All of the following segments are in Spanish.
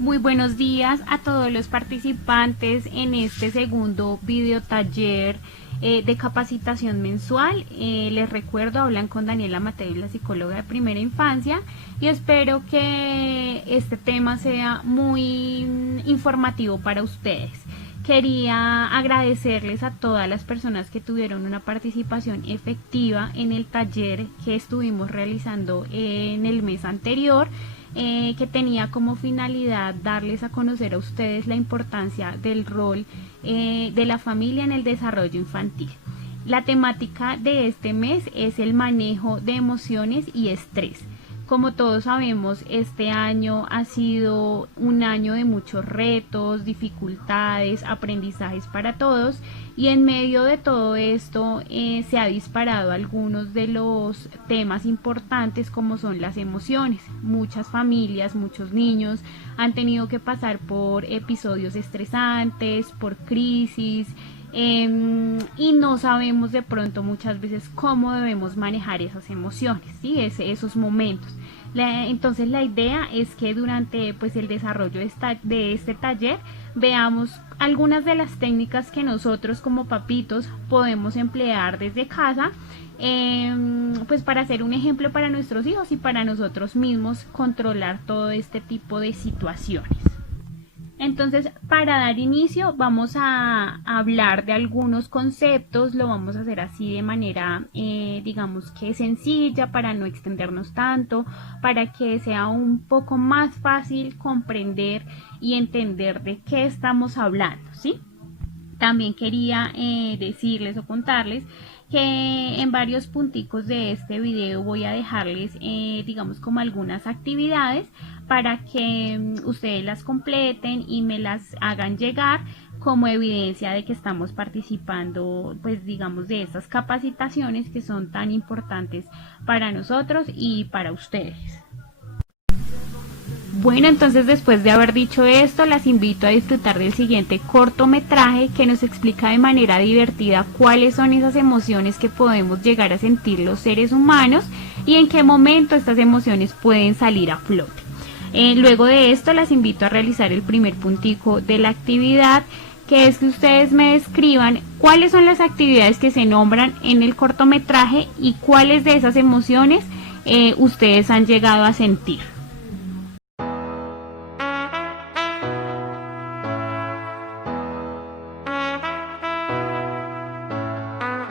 Muy buenos días a todos los participantes en este segundo video taller de capacitación mensual. Les recuerdo, hablan con Daniela Mateo, la psicóloga de primera infancia, y espero que este tema sea muy informativo para ustedes. Quería agradecerles a todas las personas que tuvieron una participación efectiva en el taller que estuvimos realizando en el mes anterior, que tenía como finalidad darles a conocer a ustedes la importancia del rol de la familia en el desarrollo infantil. La temática de este mes es el manejo de emociones y estrés. Como todos sabemos, este año ha sido un año de muchos retos, dificultades, aprendizajes para todos, y en medio de todo esto se ha disparado algunos de los temas importantes como son las emociones. Muchas familias, muchos niños han tenido que pasar por episodios estresantes, por crisis, y no sabemos de pronto muchas veces cómo debemos manejar esas emociones, ¿sí? Esos momentos. Entonces la idea es que durante el desarrollo de este taller veamos algunas de las técnicas que nosotros como papitos podemos emplear desde casa, para hacer un ejemplo para nuestros hijos y para nosotros mismos controlar todo este tipo de situaciones. Entonces, para dar inicio, vamos a hablar de algunos conceptos. Lo vamos a hacer así de manera, digamos que sencilla, para no extendernos tanto, para que sea un poco más fácil comprender y entender de qué estamos hablando, ¿sí? También quería decirles o contarles que en varios punticos de este video voy a dejarles, digamos, como algunas actividades para que ustedes las completen y me las hagan llegar como evidencia de que estamos participando, pues digamos, de estas capacitaciones que son tan importantes para nosotros y para ustedes. Bueno, entonces después de haber dicho esto, las invito a disfrutar del siguiente cortometraje que nos explica de manera divertida cuáles son esas emociones que podemos llegar a sentir los seres humanos y en qué momento estas emociones pueden salir a flote. Luego de esto, las invito a realizar el primer puntico de la actividad, que es que ustedes me describan cuáles son las actividades que se nombran en el cortometraje y cuáles de esas emociones ustedes han llegado a sentir.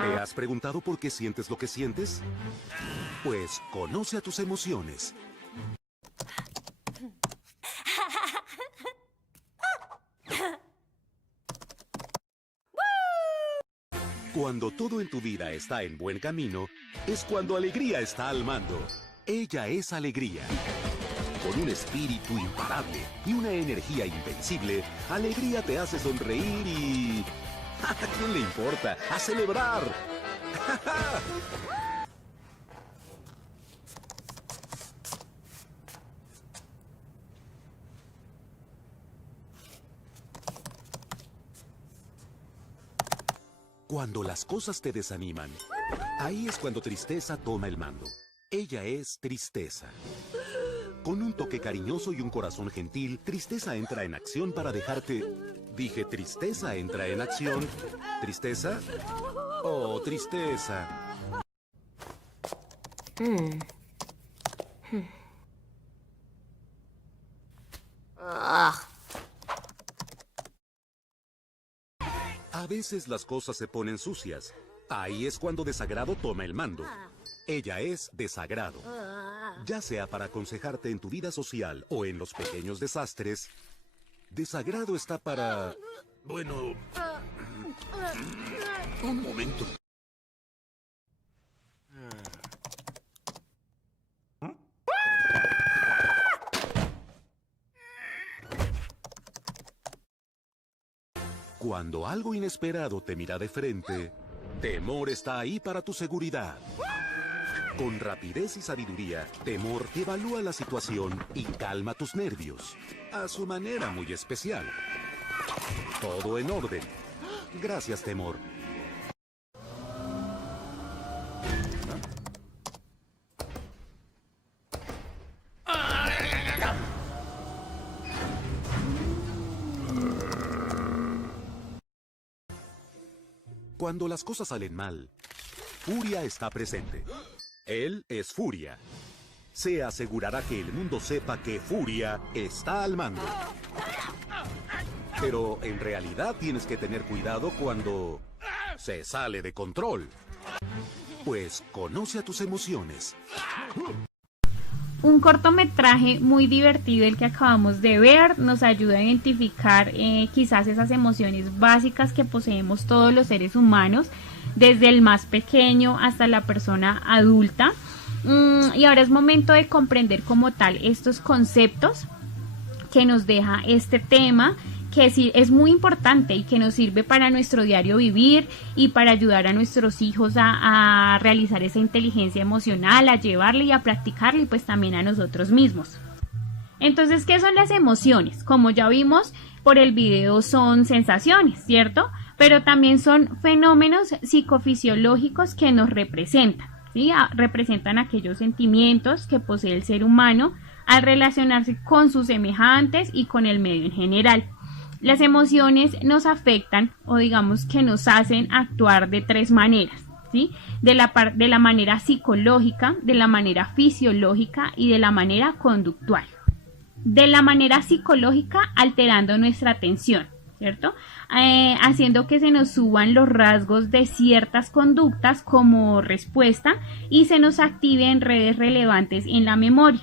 ¿Te has preguntado por qué sientes lo que sientes? Pues conoce a tus emociones. Cuando todo en tu vida está en buen camino, es cuando Alegría está al mando. Ella es Alegría. Con un espíritu imparable y una energía invencible, Alegría te hace sonreír y... ¿a quién le importa? ¡A celebrar! Cuando las cosas te desaniman, ahí es cuando Tristeza toma el mando. Ella es Tristeza. Con un toque cariñoso y un corazón gentil, Tristeza entra en acción para dejarte... Dije, Tristeza entra en acción. ¿Tristeza? Oh, Tristeza. A veces las cosas se ponen sucias. Ahí es cuando Desagrado toma el mando. Ella es Desagrado. Ya sea para aconsejarte en tu vida social o en los pequeños desastres, Desagrado está para... Bueno... Un momento. Cuando algo inesperado te mira de frente, Temor está ahí para tu seguridad. Con rapidez y sabiduría, Temor evalúa la situación y calma tus nervios, a su manera muy especial. Todo en orden. Gracias, Temor. Cuando las cosas salen mal, Furia está presente. Él es Furia. Se asegurará que el mundo sepa que Furia está al mando. Pero en realidad tienes que tener cuidado cuando se sale de control. Pues conoce a tus emociones. Un cortometraje muy divertido, el que acabamos de ver, nos ayuda a identificar quizás esas emociones básicas que poseemos todos los seres humanos, desde el más pequeño hasta la persona adulta. Y ahora es momento de comprender como tal estos conceptos que nos deja este tema, que sí es muy importante y que nos sirve para nuestro diario vivir y para ayudar a nuestros hijos a realizar esa inteligencia emocional, a llevarla y a practicarla, y pues también a nosotros mismos. Entonces, ¿qué son las emociones? Como ya vimos por el video, son sensaciones, ¿cierto? Pero también son fenómenos psicofisiológicos que nos representan, ¿sí? Representan aquellos sentimientos que posee el ser humano al relacionarse con sus semejantes y con el medio en general. Las emociones nos afectan, o digamos que nos hacen actuar de tres maneras, ¿sí? De la manera psicológica, de la manera fisiológica y de la manera conductual. De la manera psicológica, alterando nuestra atención, ¿cierto? Haciendo que se nos suban los rasgos de ciertas conductas como respuesta y se nos activen redes relevantes en la memoria.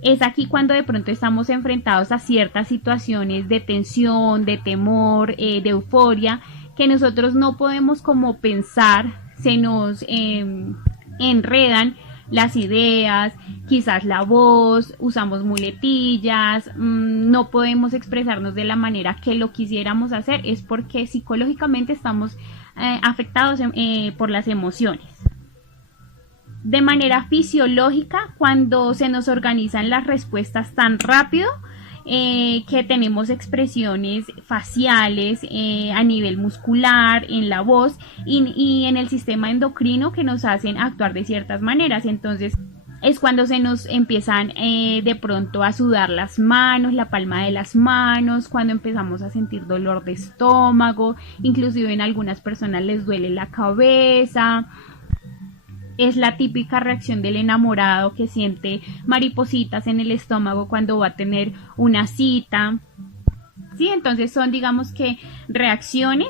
Es aquí cuando de pronto estamos enfrentados a ciertas situaciones de tensión, de temor, de euforia, que nosotros no podemos como pensar, se nos enredan las ideas, quizás la voz, usamos muletillas, no podemos expresarnos de la manera que lo quisiéramos hacer, es porque psicológicamente estamos afectados por las emociones. De manera fisiológica, cuando se nos organizan las respuestas tan rápido que tenemos expresiones faciales a nivel muscular, en la voz y en el sistema endocrino que nos hacen actuar de ciertas maneras. Entonces es cuando se nos empiezan de pronto a sudar las manos, la palma de las manos, cuando empezamos a sentir dolor de estómago, inclusive en algunas personas les duele la cabeza. Es la típica reacción del enamorado que siente maripositas en el estómago cuando va a tener una cita. Sí, entonces son, digamos que, reacciones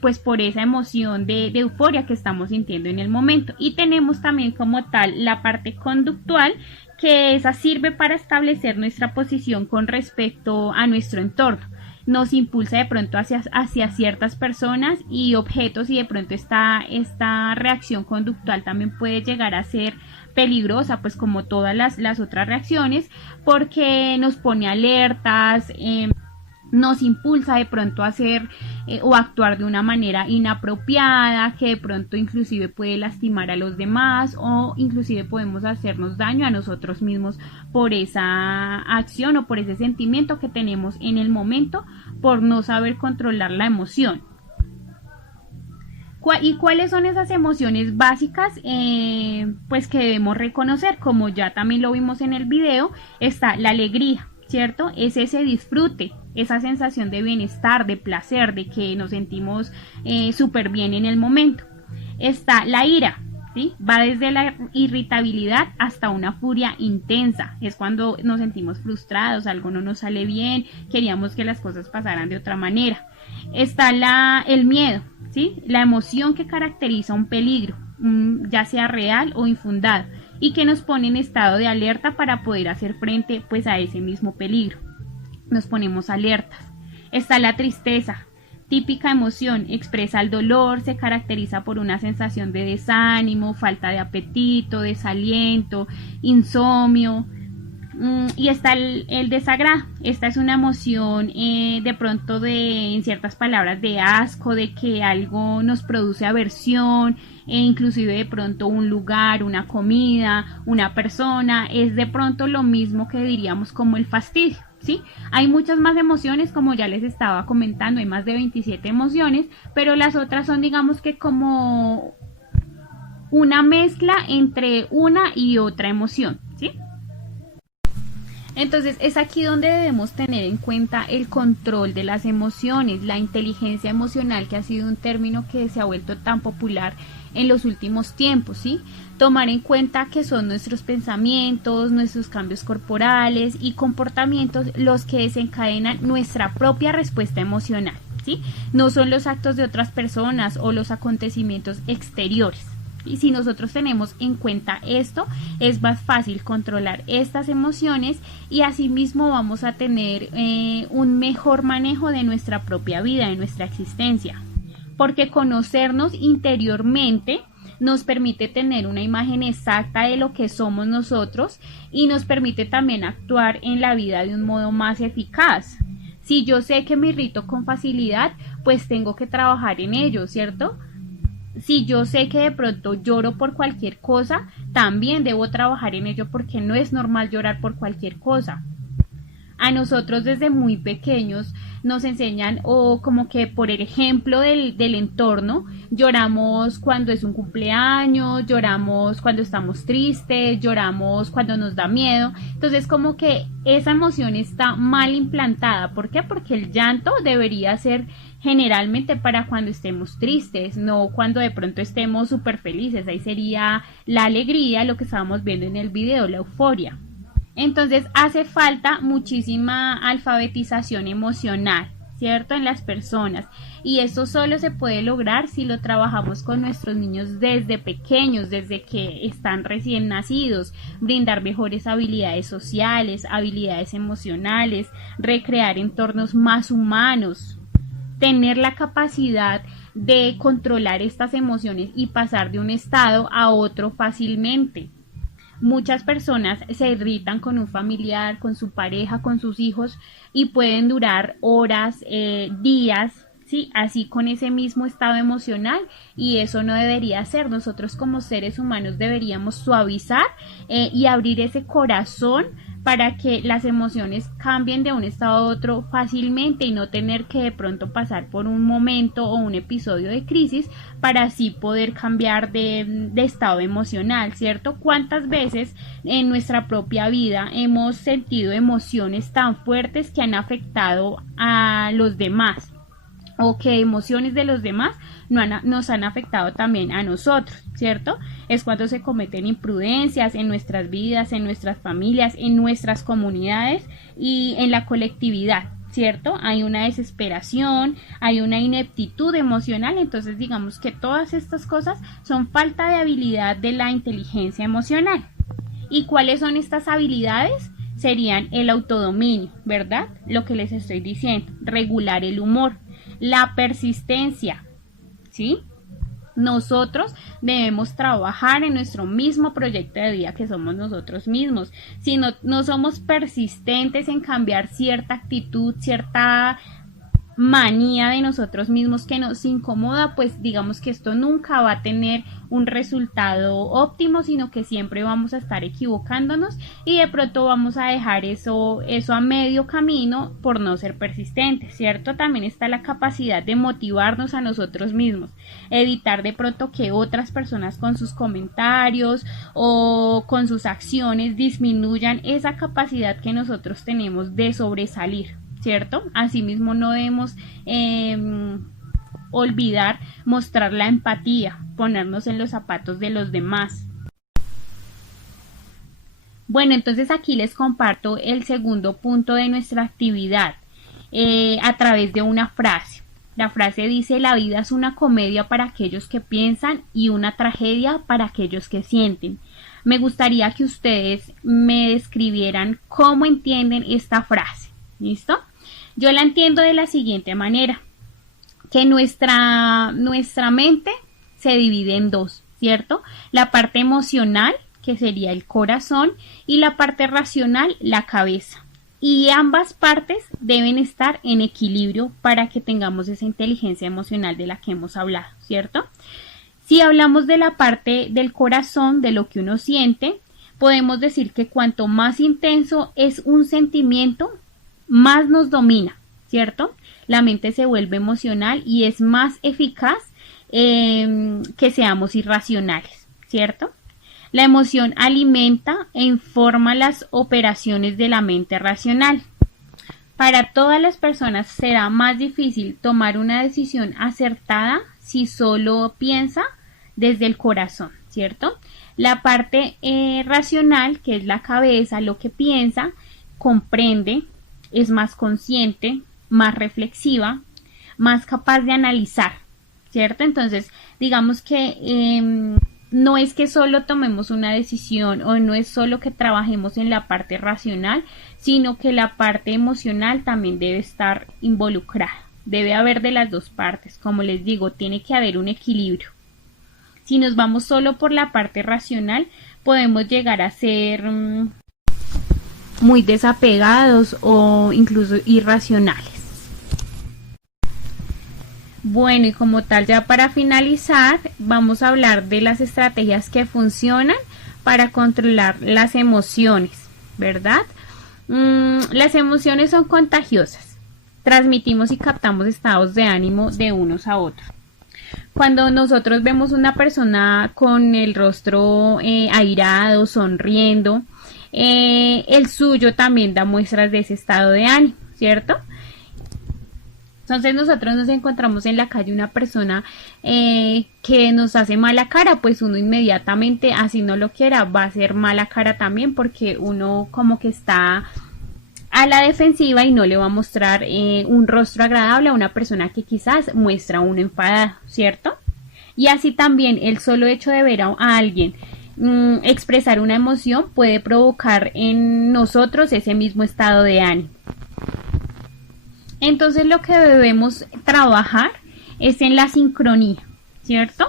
pues por esa emoción de euforia que estamos sintiendo en el momento. Y tenemos también como tal la parte conductual, que esa sirve para establecer nuestra posición con respecto a nuestro entorno. Nos impulsa de pronto hacia ciertas personas y objetos, y de pronto esta reacción conductual también puede llegar a ser peligrosa, pues como todas las otras reacciones, porque nos pone alertas, nos impulsa de pronto a hacer o actuar de una manera inapropiada, que de pronto inclusive puede lastimar a los demás, o inclusive podemos hacernos daño a nosotros mismos por esa acción o por ese sentimiento que tenemos en el momento, por no saber controlar la emoción. ¿Y cuáles son esas emociones básicas pues que debemos reconocer? Como ya también lo vimos en el video, está la alegría, ¿cierto? Es ese disfrute, esa sensación de bienestar, de placer, de que nos sentimos súper bien en el momento. Está la ira, ¿sí? Va desde la irritabilidad hasta una furia intensa. Es cuando nos sentimos frustrados, algo no nos sale bien, queríamos que las cosas pasaran de otra manera. Está el miedo, ¿sí? La emoción que caracteriza un peligro, ya sea real o infundado, y que nos pone en estado de alerta para poder hacer frente pues a ese mismo peligro. Nos ponemos alertas. Está la tristeza, típica emoción, expresa el dolor, se caracteriza por una sensación de desánimo, falta de apetito, desaliento, insomnio. Y está el desagrado. Esta es una emoción de pronto en ciertas palabras, de asco, de que algo nos produce aversión, inclusive de pronto un lugar, una comida, una persona. Es de pronto lo mismo que diríamos como el fastidio, ¿sí? Hay muchas más emociones, como ya les estaba comentando, hay más de 27 emociones, pero las otras son, digamos que, como una mezcla entre una y otra emoción, ¿sí? Entonces es aquí donde debemos tener en cuenta el control de las emociones, la inteligencia emocional, que ha sido un término que se ha vuelto tan popular en los últimos tiempos, ¿sí? Tomar en cuenta que son nuestros pensamientos, nuestros cambios corporales y comportamientos los que desencadenan nuestra propia respuesta emocional, ¿sí? No son los actos de otras personas o los acontecimientos exteriores. Y si nosotros tenemos en cuenta esto, es más fácil controlar estas emociones y asimismo vamos a tener un mejor manejo de nuestra propia vida, de nuestra existencia. Porque conocernos interiormente nos permite tener una imagen exacta de lo que somos nosotros y nos permite también actuar en la vida de un modo más eficaz. Si yo sé que me irrito con facilidad, pues tengo que trabajar en ello, ¿cierto? Si yo sé que de pronto lloro por cualquier cosa, también debo trabajar en ello porque no es normal llorar por cualquier cosa. A nosotros desde muy pequeños nos enseñan o como que por el ejemplo del entorno, lloramos cuando es un cumpleaños, lloramos cuando estamos tristes, lloramos cuando nos da miedo. Entonces como que esa emoción está mal implantada. ¿Por qué? Porque el llanto debería ser generalmente para cuando estemos tristes, no cuando de pronto estemos súper felices. Ahí sería la alegría, lo que estábamos viendo en el video, la euforia. Entonces hace falta muchísima alfabetización emocional, ¿cierto? En las personas. Y eso solo se puede lograr si lo trabajamos con nuestros niños desde pequeños, desde que están recién nacidos. Brindar mejores habilidades sociales, habilidades emocionales, recrear entornos más humanos. Tener la capacidad de controlar estas emociones y pasar de un estado a otro fácilmente. Muchas personas se irritan con un familiar, con su pareja, con sus hijos y pueden durar horas, días, ¿sí? Así con ese mismo estado emocional y eso no debería ser. Nosotros como seres humanos deberíamos suavizar y abrir ese corazón para que las emociones cambien de un estado a otro fácilmente y no tener que de pronto pasar por un momento o un episodio de crisis para así poder cambiar de estado emocional, ¿cierto? ¿Cuántas veces en nuestra propia vida hemos sentido emociones tan fuertes que han afectado a los demás? O que emociones de los demás nos han afectado también a nosotros, ¿cierto? Es cuando se cometen imprudencias en nuestras vidas, en nuestras familias, en nuestras comunidades y en la colectividad, ¿cierto? Hay una desesperación, hay una ineptitud emocional, entonces digamos que todas estas cosas son falta de habilidad de la inteligencia emocional. ¿Y cuáles son estas habilidades? Serían el autodominio, ¿verdad? Lo que les estoy diciendo, regular el humor, la persistencia, ¿sí? Nosotros debemos trabajar en nuestro mismo proyecto de vida que somos nosotros mismos. Si no somos persistentes en cambiar cierta actitud, cierta manía de nosotros mismos que nos incomoda, pues digamos que esto nunca va a tener un resultado óptimo, sino que siempre vamos a estar equivocándonos y de pronto vamos a dejar eso a medio camino por no ser persistentes, ¿cierto? También está la capacidad de motivarnos a nosotros mismos, evitar de pronto que otras personas con sus comentarios o con sus acciones disminuyan esa capacidad que nosotros tenemos de sobresalir, ¿cierto? Asimismo no debemos olvidar mostrar la empatía, ponernos en los zapatos de los demás. Bueno, entonces aquí les comparto el segundo punto de nuestra actividad a través de una frase. La frase dice: la vida es una comedia para aquellos que piensan y una tragedia para aquellos que sienten. Me gustaría que ustedes me describieran cómo entienden esta frase. ¿Listo? Yo la entiendo de la siguiente manera, que nuestra mente se divide en dos, ¿cierto? La parte emocional, que sería el corazón, y la parte racional, la cabeza. Y ambas partes deben estar en equilibrio para que tengamos esa inteligencia emocional de la que hemos hablado, ¿cierto? Si hablamos de la parte del corazón, de lo que uno siente, podemos decir que cuanto más intenso es un sentimiento, más nos domina, ¿cierto? La mente se vuelve emocional y es más eficaz que seamos irracionales, ¿cierto? La emoción alimenta e informa las operaciones de la mente racional. Para todas las personas será más difícil tomar una decisión acertada si solo piensa desde el corazón, ¿cierto? La parte racional, que es la cabeza, lo que piensa, comprende, es más consciente, más reflexiva, más capaz de analizar, ¿cierto? Entonces, digamos que no es que solo tomemos una decisión o no es solo que trabajemos en la parte racional, sino que la parte emocional también debe estar involucrada. Debe haber de las dos partes. Como les digo, tiene que haber un equilibrio. Si nos vamos solo por la parte racional, podemos llegar a ser muy desapegados o incluso irracionales. Bueno, y como tal, ya para finalizar, vamos a hablar de las estrategias que funcionan para controlar las emociones, ¿verdad? Las emociones son contagiosas. Transmitimos y captamos estados de ánimo de unos a otros. Cuando nosotros vemos una persona con el rostro airado, sonriendo, el suyo también da muestras de ese estado de ánimo, ¿cierto? Entonces nosotros nos encontramos en la calle una persona que nos hace mala cara, pues uno inmediatamente, así no lo quiera, va a hacer mala cara también porque uno como que está a la defensiva y no le va a mostrar un rostro agradable a una persona que quizás muestra un enfadado, ¿cierto? Y así también el solo hecho de ver a alguien expresar una emoción puede provocar en nosotros ese mismo estado de ánimo. Entonces lo que debemos trabajar es en la sincronía, ¿cierto?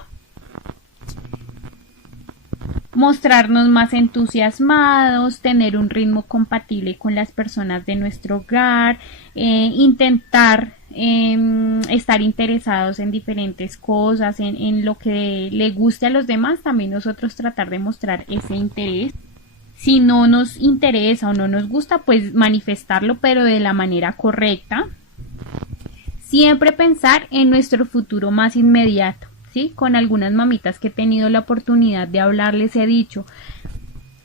Mostrarnos más entusiasmados, tener un ritmo compatible con las personas de nuestro hogar, intentar estar interesados en diferentes cosas, en lo que le guste a los demás, también nosotros tratar de mostrar ese interés. Si no nos interesa o no nos gusta, pues manifestarlo, pero de la manera correcta. Siempre pensar en nuestro futuro más inmediato, ¿sí? Con algunas mamitas que he tenido la oportunidad de hablarles he dicho,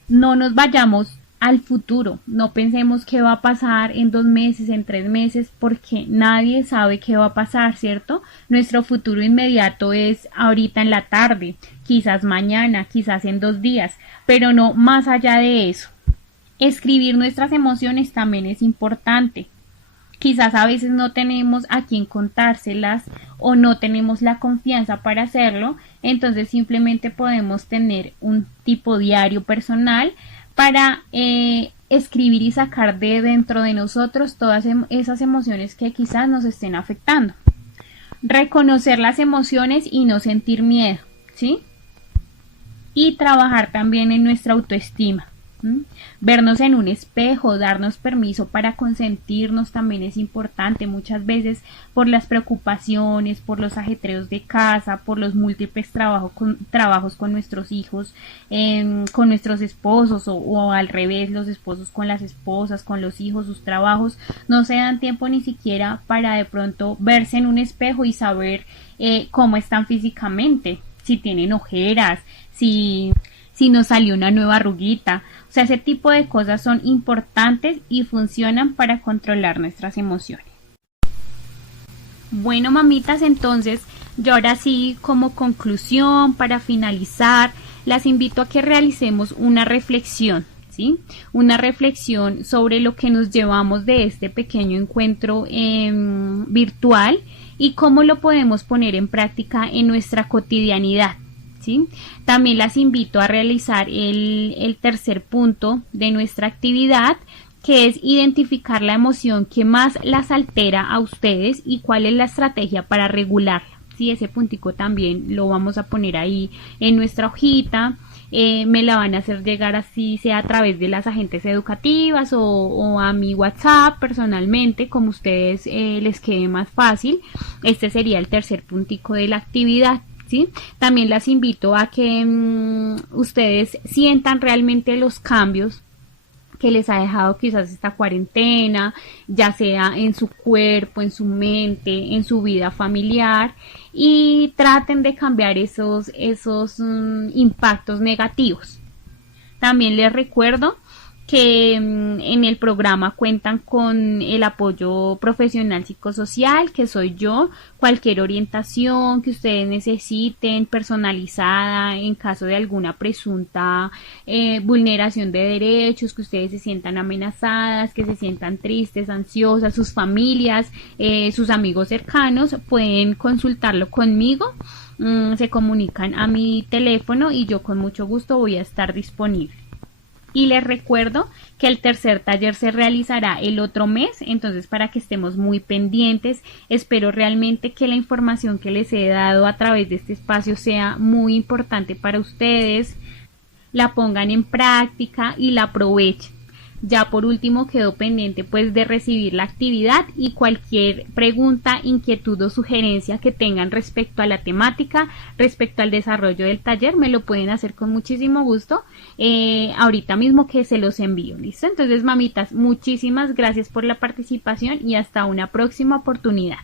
no nos vayamos al futuro, no pensemos qué va a pasar en 2 meses, en 3 meses, porque nadie sabe qué va a pasar, ¿cierto? Nuestro futuro inmediato es ahorita en la tarde, quizás mañana, quizás en 2 días, pero no más allá de eso. Escribir nuestras emociones también es importante. Quizás a veces no tenemos a quién contárselas o no tenemos la confianza para hacerlo, entonces simplemente podemos tener un tipo diario personal para escribir y sacar de dentro de nosotros todas esas emociones que quizás nos estén afectando. Reconocer las emociones y no sentir miedo, ¿sí? Y trabajar también en nuestra autoestima. Vernos en un espejo, darnos permiso para consentirnos también es importante. Muchas veces por las preocupaciones, por los ajetreos de casa, por los múltiples trabajos con nuestros hijos, con nuestros esposos o al revés, los esposos con las esposas, con los hijos, sus trabajos, no se dan tiempo ni siquiera para de pronto verse en un espejo y saber cómo están físicamente, si tienen ojeras, si nos salió una nueva arruguita. O sea, ese tipo de cosas son importantes y funcionan para controlar nuestras emociones. Bueno, mamitas, entonces yo ahora sí, como conclusión, para finalizar, las invito a que realicemos una reflexión, ¿sí? Una reflexión sobre lo que nos llevamos de este pequeño encuentro virtual y cómo lo podemos poner en práctica en nuestra cotidianidad. ¿Sí? También las invito a realizar el tercer punto de nuestra actividad, que es identificar la emoción que más las altera a ustedes y cuál es la estrategia para regularla. ¿Sí? Ese puntico también lo vamos a poner ahí en nuestra hojita. Me la van a hacer llegar así sea a través de las agentes educativas o a mi WhatsApp personalmente, como ustedes les quede más fácil. Este sería el tercer puntico de la actividad. ¿Sí? También las invito a que ustedes sientan realmente los cambios que les ha dejado quizás esta cuarentena, ya sea en su cuerpo, en su mente, en su vida familiar, y traten de cambiar esos impactos negativos. También les recuerdo que en el programa cuentan con el apoyo profesional psicosocial, que soy yo. Cualquier orientación que ustedes necesiten, personalizada, en caso de alguna presunta vulneración de derechos, que ustedes se sientan amenazadas, que se sientan tristes, ansiosas, sus familias, sus amigos cercanos, pueden consultarlo conmigo. Se comunican a mi teléfono y yo con mucho gusto voy a estar disponible. Y les recuerdo que el tercer taller se realizará el otro mes, entonces para que estemos muy pendientes. Espero realmente que la información que les he dado a través de este espacio sea muy importante para ustedes, la pongan en práctica y la aprovechen. Ya por último quedo pendiente pues de recibir la actividad y cualquier pregunta, inquietud o sugerencia que tengan respecto a la temática, respecto al desarrollo del taller, me lo pueden hacer con muchísimo gusto ahorita mismo que se los envío. ¿Listo? Entonces, mamitas, muchísimas gracias por la participación y hasta una próxima oportunidad.